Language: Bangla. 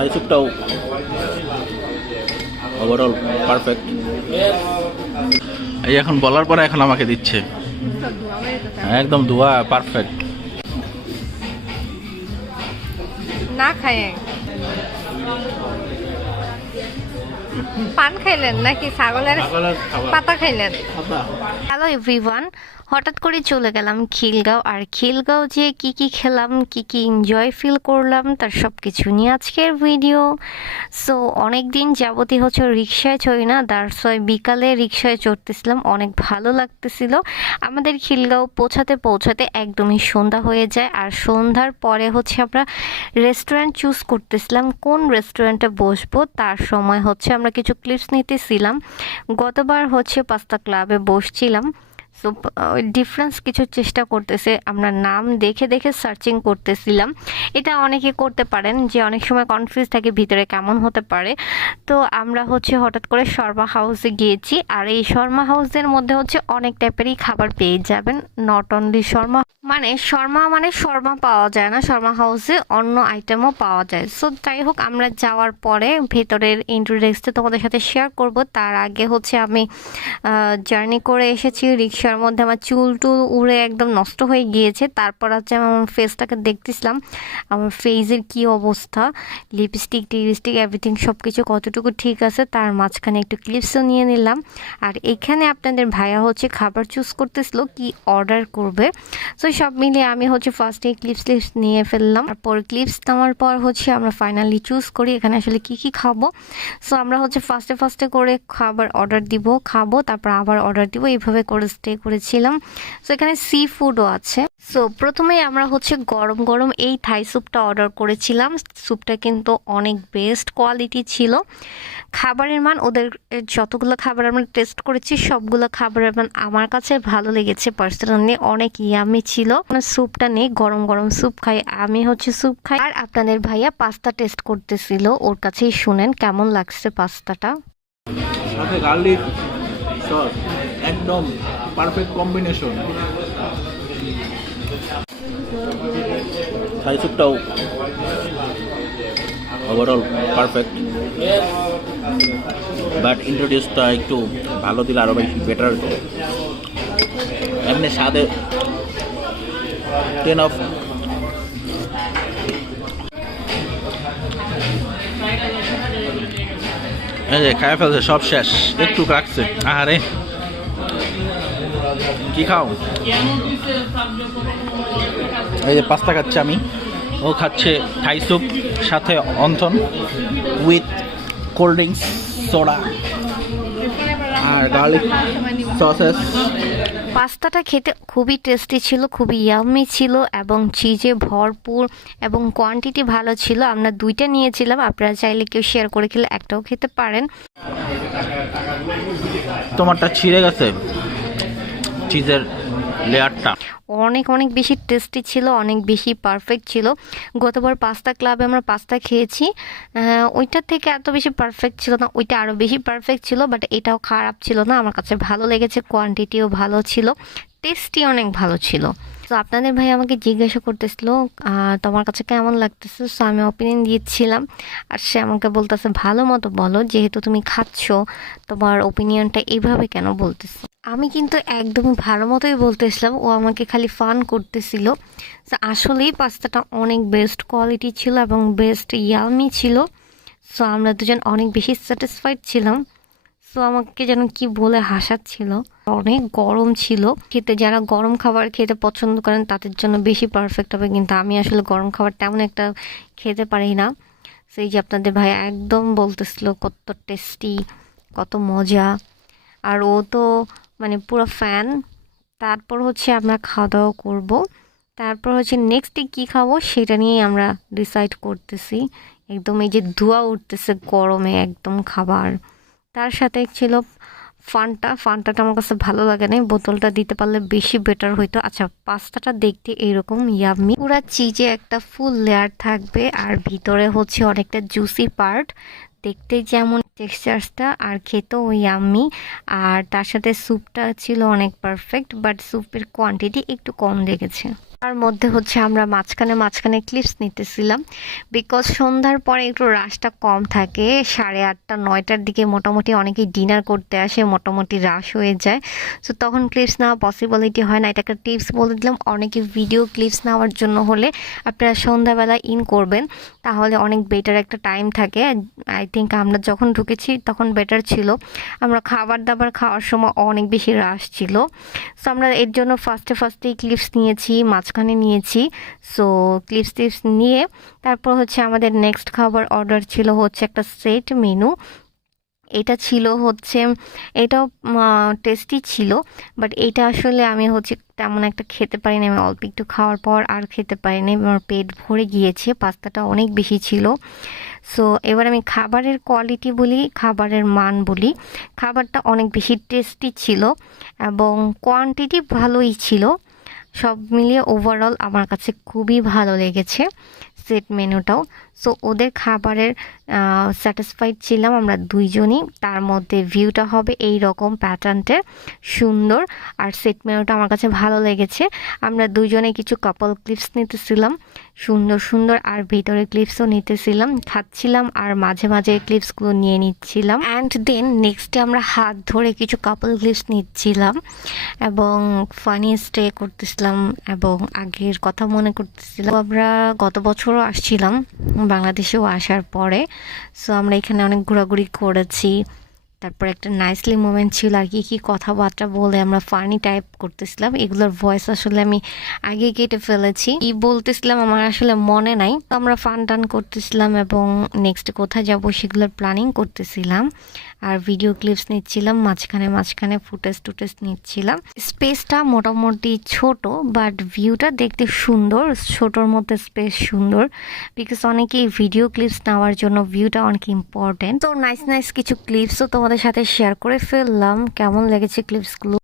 থাই স্যুপটাও ওভারঅল পারফেক্ট। এই এখন বলার পরে এখন আমাকে দিচ্ছে, একদম ধোয়া পারফেক্ট। না খায় পান খাইলেন নাকি ছাগলের পাতা খাইলেন? হ্যালো এভরিওয়ান, হঠাৎ করে চলে গেলাম খিলগাঁও। আর খিলগাঁও যে কি কি খেলাম, কি কি এনজয় ফিল করলাম, তার সব কিছু নিয়ে আজকের ভিডিও। সো অনেক দিন যাবতই হচ্ছে রিক্সায় চড়ি না, দ্যাটস বিকালে রিক্সায় চড়তেছিলাম, অনেক ভালো লাগতেছিল। আমাদের খিলগাঁও পৌঁছাতে পৌঁছাতে একদমই সন্ধ্যা হয়ে যায়। আর সন্ধ্যার পরে হচ্ছে আমরা রেস্টুরেন্ট চুজ করতেছিলাম কোন রেস্টুরেন্টে বসবো। তার সময় হচ্ছে আমরা কিছু ক্লিপস নিতেছিলাম। গতবার হচ্ছে পাস্তা ক্লাবে বসছিলাম, সো ডিফারেন্স কিছু চেষ্টা করতেছে, আমরা নাম দেখে দেখে সার্চিং করতেছিলাম। এটা অনেকে করতে পারেন যে অনেক সময় কনফিউজ থাকে ভিতরে কেমন হতে পারে। তো আমরা হচ্ছে হঠাৎ করে শর্মা হাউসে গিয়েছি। আর এই শর্মা হাউসের মধ্যে হচ্ছে অনেক টাইপেরই খাবার পেয়ে যাবেন, নট অনলি শর্মা। মানে শর্মা পাওয়া যায় না, শর্মা হাউসে অন্য আইটেমও পাওয়া যায়। সো যাই হোক, আমরা যাওয়ার পরে ভেতরের ইন্ট্রোডাক্সটা তোমাদের সাথে শেয়ার করব। তার আগে হচ্ছে আমি জার্নি করে এসেছি রিক্সার মধ্যে, আমার চুল টুল উড়ে একদম নষ্ট হয়ে গিয়েছে। তারপর হচ্ছে আমি আমার ফেসটাকে দেখতেছিলাম, আমার ফেসের কি অবস্থা, লিপস্টিক টিপস্টিক এভরিথিং সব কিছু কতটুকু ঠিক আছে। তার মাঝখানে একটু ক্লিপসও নিয়ে নিলাম। আর এখানে আপনাদের ভাইয়া হচ্ছে খাবার চুজ করতেছিল কি অর্ডার করবে। সো সব মিলিয়ে আমি হচ্ছে ফার্স্টে ক্লিপস নিয়ে ফেললাম। তারপর ক্লিপস নেওয়ার পর হচ্ছে আমরা ফাইনালি চুজ করি এখানে আসলে কি কি খাবো। সো আমরা হচ্ছে ফার্স্টে করে খাবার অর্ডার দিব, খাবো, তারপর আবার অর্ডার দিব, এইভাবে করে স্টে করেছিলাম। সো এখানে সি ফুডও আছে। সো প্রথমেই আমরা হচ্ছে গরম গরম এই থাই স্যুপটা অর্ডার করেছিলাম। স্যুপটা কিন্তু অনেক বেস্ট কোয়ালিটি ছিল। খাবারের মান, ওদের যতগুলো খাবার আমরা টেস্ট করেছি সবগুলো খাবারের মান আমার কাছে ভালো লেগেছে পার্সোনালি, অনেক ইয়ামি ছিল। স্যুপটা নেই, গরম গরম স্যুপ খাই, আমি হচ্ছে স্যুপ খাই। আর আপনাদের ভাইয়া পাস্তা টেস্ট করতেছিল, ওর কাছেই শুনেন কেমন লাগছে পাস্তাটা। সাথে গার্লিক সস, একদম পারফেক্ট কম্বিনেশন। থাই স্যুপটাও ওভারঅল পারফেক্ট, বাট ইন্ট্রোডিউসটা একটু ভালো দিলে আরও বেশি বেটার। এমনি স্বাদে 10 অফ। এই যে খায় ফেলছে, সব শেষ, একটু রাখছে। আহারে কি খাও? এই যে পাস্তা খাচ্ছে আমি, ও খাচ্ছে থাই স্যুপ, সাথে wonton with cold drinks, soda আর গার্লিক সসেস। পাস্তাটা খেতে খুবই টেস্টি ছিল, খুবই ইয়াম্মি ছিল এবং চিজে ভরপুর এবং কোয়ান্টিটি ভালো ছিল। আমরা দুইটা নিয়েছিলাম, আপনারা চাইলে কেউ শেয়ার করে খেলে একটাও খেতে পারেন। তোমারটা ছিঁড়ে গেছে চিজের লেয়ারটা। অনেক অনেক বেশি টেস্টি ছিল, অনেক বেশি পারফেক্ট ছিল। গতবার পাস্তা ক্লাবে আমরা পাস্তা খেয়েছি, ওইটার থেকে এত বেশি পারফেক্ট ছিল না, ওইটা আরও বেশি পারফেক্ট ছিল, বাট এটাও খারাপ ছিল না, আমার কাছে ভালো লেগেছে। কোয়ান্টিটিও ভালো ছিল, টেস্টি অনেক ভালো ছিল। তো আপনাদের ভাই আমাকে জিজ্ঞাসা করতেছিল তোমার কাছে কেমন লাগতেছে। সো আমি অপিনিয়ন দিয়েছিলাম, আর সে আমাকে বলতেছে ভালো মতো বলো, যেহেতু তুমি খাচ্ছ তোমার ওপিনিয়নটা এইভাবে কেন বলতেছে। আমি কিন্তু একদমই ভালো মতোই বলতেছিলাম, ও আমাকে খালি ফান করতেছিল। তো আসলেই পাস্তাটা অনেক বেস্ট কোয়ালিটি ছিল এবং বেস্ট ইয়ামি ছিল। সো আমরা দুজন অনেক বেশি স্যাটিসফাইড ছিলাম। সো আমাকে যেন কি বলে হাসাচ্ছিল, অনেক গরম ছিল খেতে। যারা গরম খাবার খেতে পছন্দ করেন তাদের জন্য বেশি পারফেক্ট হবে, কিন্তু আমি আসলে গরম খাবার তেমন একটা খেতে পারি না। সেই যে আপনাদের ভাই একদম বলতেছিল কত টেস্টি, কত মজা, আর ও তো মানে পুরো ফ্যান। তারপর হচ্ছে আমরা খাওয়া দাওয়া করবো, তারপর হচ্ছে নেক্সটে কী খাবো সেটা নিয়ে আমরা ডিসাইড করতেছি। একদম এই যে ধোঁয়া উঠতেছে গরমে একদম খাবার। তার সাথে ছিল ফান্টাটা আমার কাছে ভালো লাগে না, বোতলটা দিতে পারলে বেশি বেটার হইতো। আচ্ছা, পাস্তাটা দেখতে এইরকম ইয়াম্মি, পুরা চিজে একটা ফুল লেয়ার থাকবে আর ভিতরে হচ্ছে অনেকটা জুসি পার্ট, দেখতে যেমন টেক্সচারটা আর খেতেও ইয়াম্মি। আর তার সাথে স্যুপটা ছিল অনেক পারফেক্ট, বাট স্যুপের কোয়ান্টিটি একটু কম লেগেছে। তার মধ্যে হচ্ছে আমরা মাঝখানে মাঝখানে ক্লিপস নিতেছিলাম, বিকজ সন্ধ্যার পরে একটু রাশটা কম থাকে। 8:30 9টার দিকে মোটামুটি অনেকেই ডিনার করতে আসে, মোটামুটি রাশ হয়ে যায়। সো তখন ক্লিপস নেওয়া পসিবিলিটি হয় না। এটা একটা টিপস বলে দিলাম, অনেকে ভিডিও ক্লিপস নেওয়ার জন্য হলে আপনারা সন্ধ্যাবেলা ইন করবেন, তাহলে অনেক বেটার একটা টাইম থাকে। আই থিঙ্ক আমরা যখন ঢুকেছি তখন বেটার ছিল। আমরা খাবার দাবার খাওয়ার সময় অনেক বেশি রাশ ছিল। সো আমরা এর জন্য ফার্স্টেই ক্লিপস নিয়েছি, মাঝখানে নিয়েছি। সো ক্লিপস নিয়ে তারপর হচ্ছে আমাদের নেক্সট খাবার অর্ডার ছিল হচ্ছে একটা সেট মেনু। এটা ছিল হচ্ছে, এটাও টেস্টি ছিল, বাট এটা আসলে আমি হচ্ছে তেমন একটা খেতে পারিনি। আমি অল্প একটু খাওয়ার পর আর খেতে পারিনি, আমার পেট ভরে গিয়েছে, পাস্তাটা অনেক বেশি ছিল। সো এবার আমি খাবারের কোয়ালিটি বলি, খাবারের মান বলি। খাবারটা অনেক বেশি টেস্টি ছিল এবং কোয়ান্টিটি ভালোই ছিল। সব মিলিয়ে ওভারঅল আমার কাছে খুবই ভালো লেগেছে সেট মেনুটাও। সো ওদের খাবারের স্যাটিসফাইড ছিলাম আমরা দুইজনই। তার মধ্যে ভিউটা হবে এই রকম প্যাটার্নটের, সুন্দর। আর সেট মেনুটা আমার কাছে ভালো লেগেছে। আমরা দুইজনে কিছু কাপল ক্লিপস নিতেছিলাম, সুন্দর সুন্দর, আর ভিতরে ক্লিপসও নিতেছিলাম, খাচ্ছিলাম আর মাঝে মাঝে ক্লিপসগুলো নিয়ে নিচ্ছিলাম। অ্যান্ড দেন নেক্সটে আমরা হাত ধরে কিছু কাপল ক্লিপস নিচ্ছিলাম এবং ফানি স্টে করতেছিলাম এবং আগের কথা মনে করতেছিলাম। আমরা গত বছরও আসছিলাম বাংলাদেশেও আসার পরে। সো আমরা এখানে অনেক ঘোরাঘুরি করেছি। তারপর একটা নাইসলি মোমেন্ট ছিল আর কি কথাবার্তা বলে আমরা ফানি টাইপ করতেছিলাম। এগুলোর ভয়েস আসলে আমি আগে কেটে ফেলেছি, কি বলতেছিলাম আমার আসলে মনে নাই। আমরা ফান টান করতেছিলাম এবং নেক্সট কোথায় যাব সেগুলোর প্ল্যানিং করতেছিলাম। আর ভিডিও ক্লিপস নিচ্ছিলাম, মাঝখানে মাঝখানে ফুটেজ নিচ্ছিলাম। স্পেসটা মোটামুটি ছোট, বাট ভিউটা দেখতে সুন্দর। ছোটোর মধ্যে স্পেস সুন্দর, বিকজ অনেকেই ভিডিও ক্লিপস নেওয়ার জন্য ভিউটা অনেক ইম্পর্টেন্ট। তো নাইস কিছু ক্লিপসও তোমাদের সাথে শেয়ার করে ফেললাম। কেমন লেগেছে ক্লিপসগুলো?